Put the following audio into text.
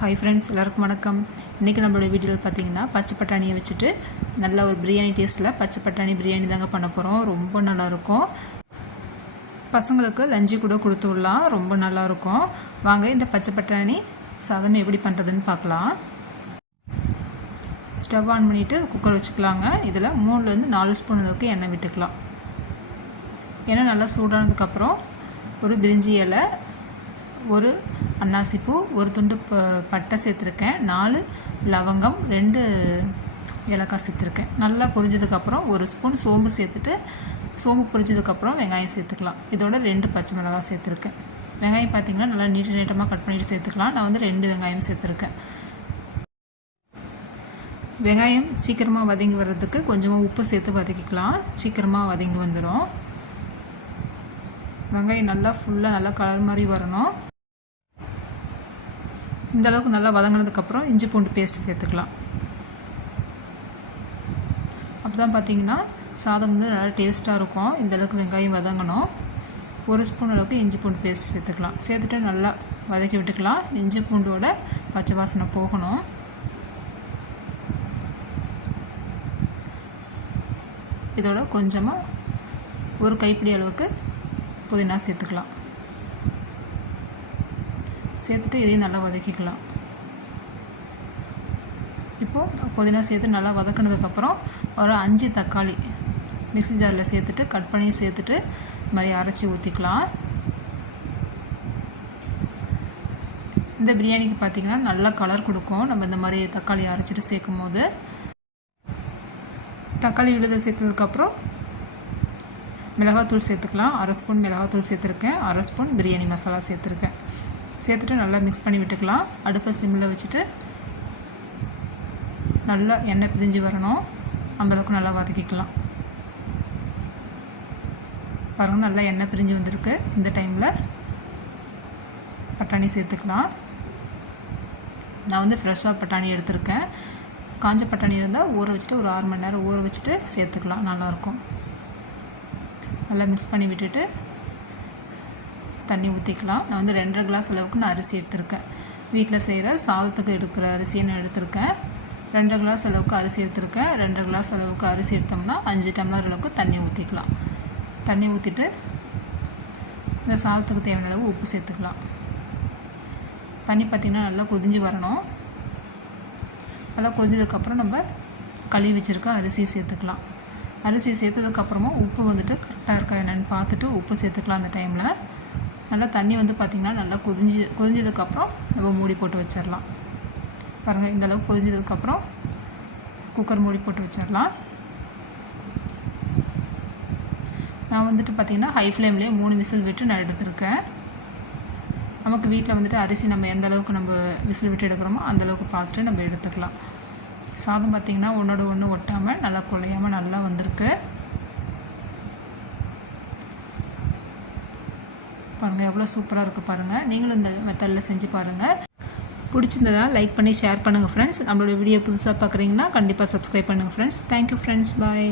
Hi friends, எல்லாருக்கும் வணக்கம். இன்றைக்கி நம்மளோட வீடியோவில் பார்த்தீங்கன்னா பச்சை பட்டாணியை வச்சுட்டு நல்ல ஒரு பிரியாணி டேஸ்ட்டில் பச்சை பட்டாணி பிரியாணி தாங்க பண்ண போகிறோம். ரொம்ப நல்லாயிருக்கும். பசங்களுக்கு லஞ்சு கூட கொடுத்து விடலாம். ரொம்ப நல்லாயிருக்கும். வாங்க இந்த பச்சை பட்டாணி சாதம் எப்படி பண்ணுறதுன்னு பார்க்கலாம். ஸ்டவ் ஆன் பண்ணிவிட்டு குக்கர் வச்சுக்கலாங்க. இதில் 3-4 ஸ்பூன் அளவுக்கு எண்ணெய் விட்டுக்கலாம். எண்ணெய் நல்லா சூடானதுக்கப்புறம் ஒரு பிரிஞ்சி இலை, ஒரு அன்னாசிப்பூ, ஒரு துண்டு பட்டை சேர்த்துருக்கேன், 4 லவங்கம், 2 ஏலக்காய் சேர்த்துருக்கேன். நல்லா பொரிஞ்சதுக்கப்புறம் ஒரு ஸ்பூன் சோம்பு சேர்த்துட்டு, சோம்பு பொரிஞ்சதுக்கப்புறம் வெங்காயம் சேர்த்துக்கலாம். இதோட 2 பச்சை மிளகாய் சேர்த்துருக்கேன். வெங்காயம் பார்த்திங்கன்னா நல்லா நீட்டமாக கட் பண்ணிவிட்டு சேர்த்துக்கலாம். நான் வந்து 2 வெங்காயம் சேர்த்துருக்கேன். வெங்காயம் சீக்கிரமாக வதங்கி வர்றதுக்கு கொஞ்சமாக உப்பு சேர்த்து வதக்கிக்கலாம். சீக்கிரமாக வதங்கி வந்துடும். வெங்காயம் நல்லா ஃபுல்லாக நல்லா கலர் மாதிரி வரணும். இந்த அளவுக்கு நல்லா வதங்கினதுக்கப்புறம் இஞ்சி பூண்டு பேஸ்ட்டு சேர்த்துக்கலாம். அப்போ தான் பார்த்திங்கன்னா சாதம் வந்து நல்லா டேஸ்ட்டாக இருக்கும். இந்தளவுக்கு வெங்காயம் வதங்கணும். 1 ஸ்பூன் அளவுக்கு இஞ்சி பூண்டு பேஸ்ட் சேர்த்துக்கலாம். சேர்த்துட்டு நல்லா வதக்கி விட்டுக்கலாம். இஞ்சி பூண்டோட பச்சை வாசனை போகணும். இதோட கொஞ்சமாக ஒரு கைப்பிடி அளவுக்கு புதினா சேர்த்துக்கலாம். சேர்த்துட்டு இதையும் நல்லா வதக்கிக்கலாம். இப்போது புதினா சேர்த்து நல்லா வதக்கினதுக்கப்புறம் ஒரு 5 தக்காளி மிக்ஸி ஜாரில் சேர்த்துட்டு கட் பண்ணி சேர்த்துட்டு இது மாதிரி அரைச்சி ஊற்றிக்கலாம். இந்த பிரியாணிக்கு பார்த்திங்கன்னா நல்லா கலர் கொடுக்கும். நம்ம இந்த மாதிரி தக்காளி அரைச்சிட்டு சேர்க்கும் போது தக்காளி விழுத சேர்த்ததுக்கப்புறம் மிளகாத்தூள் சேர்த்துக்கலாம். 1/2 ஸ்பூன் மிளகாத்தூள் சேர்த்துருக்கேன். 1/2 ஸ்பூன் பிரியாணி மசாலா சேர்த்துருக்கேன். சேர்த்துட்டு நல்லா மிக்ஸ் பண்ணி விட்டுக்கலாம். அடுப்பை சிம்மில் வச்சுட்டு நல்லா எண்ணெய் பிரிஞ்சு வரணும். அந்தளவுக்கு நல்லா வதக்கிக்கலாம். பாருங்கள், நல்லா எண்ணெய் பிரிஞ்சு வந்திருக்கு. இந்த டைமில் பட்டாணி சேர்த்துக்கலாம். நான் வந்து ஃப்ரெஷ்ஷாக பட்டாணி எடுத்திருக்கேன். காஞ்ச பட்டாணி இருந்தால் ஊற வச்சுட்டு ஒரு 6 மணி நேரம் ஊற வச்சுட்டு சேர்த்துக்கலாம். நல்லாயிருக்கும். நல்லா மிக்ஸ் பண்ணி விட்டுட்டு தண்ணி ஊற்றிக்கலாம். நான் வந்து 2.5 கிளாஸ் அளவுக்கு நான் அரிசி எடுத்திருக்கேன். வீட்டில் செய்கிற சாதத்துக்கு எடுக்கிற அரிசியை நான் எடுத்திருக்கேன். 2.5 கிளாஸ் அளவுக்கு அரிசி எடுத்திருக்கேன். 2.5 கிளாஸ் அளவுக்கு அரிசி எடுத்தோம்னா 5 டம்ளர் அளவுக்கு தண்ணி ஊற்றிக்கலாம். தண்ணி ஊற்றிட்டு இந்த சாதத்துக்கு தேவையான அளவு உப்பு சேர்த்துக்கலாம். தண்ணி பார்த்திங்கன்னா நல்லா கொதிஞ்சு வரணும். நல்லா கொதிஞ்சதுக்கப்புறம் நம்ம கழுவி வச்சுருக்க அரிசி சேர்த்துக்கலாம். அரிசி சேர்த்ததுக்கப்புறமா உப்பு வந்துட்டு கரெக்டாக இருக்கா என்னென்னு பார்த்துட்டு உப்பு சேர்த்துக்கலாம். அந்த டைமில் நல்லா தண்ணி வந்து பார்த்திங்கன்னா நல்லா கொதிஞ்சதுக்கப்புறம் நம்ம மூடி போட்டு வச்சிடலாம். பாருங்கள், இந்தளவுக்கு கொதிஞ்சதுக்கப்புறம் குக்கர் மூடி போட்டு வச்சிடலாம். நான் வந்துட்டு பார்த்திங்கன்னா ஹை ஃப்ளேம்லேயே 3 விசில் விட்டு நான் எடுத்திருக்கேன். நமக்கு வீட்டில் வந்துட்டு அரிசி நம்ம எந்த அளவுக்கு நம்ம விசில் விட்டு எடுக்கிறோமோ அந்தளவுக்கு பார்த்துட்டு நம்ம எடுத்துக்கலாம். சாதம் பார்த்திங்கன்னா ஒன்றோட ஒன்று ஒட்டாமல் நல்லா குழையாமல் நல்லா வந்திருக்கு. பாருங்கள், எவ்வளோ சூப்பராக இருக்குது பாருங்கள். நீங்களும் இந்த மெத்தடில் செஞ்சு பாருங்கள். பிடிச்சிருந்ததா லைக் பண்ணி ஷேர் பண்ணுங்கள் ஃப்ரெண்ட்ஸ். நம்மளோட வீடியோ புதுசாக பார்க்குறீங்கன்னா கண்டிப்பாக சப்ஸ்கிரைப் பண்ணுங்கள் ஃப்ரெண்ட்ஸ். Thank you friends. பாய்.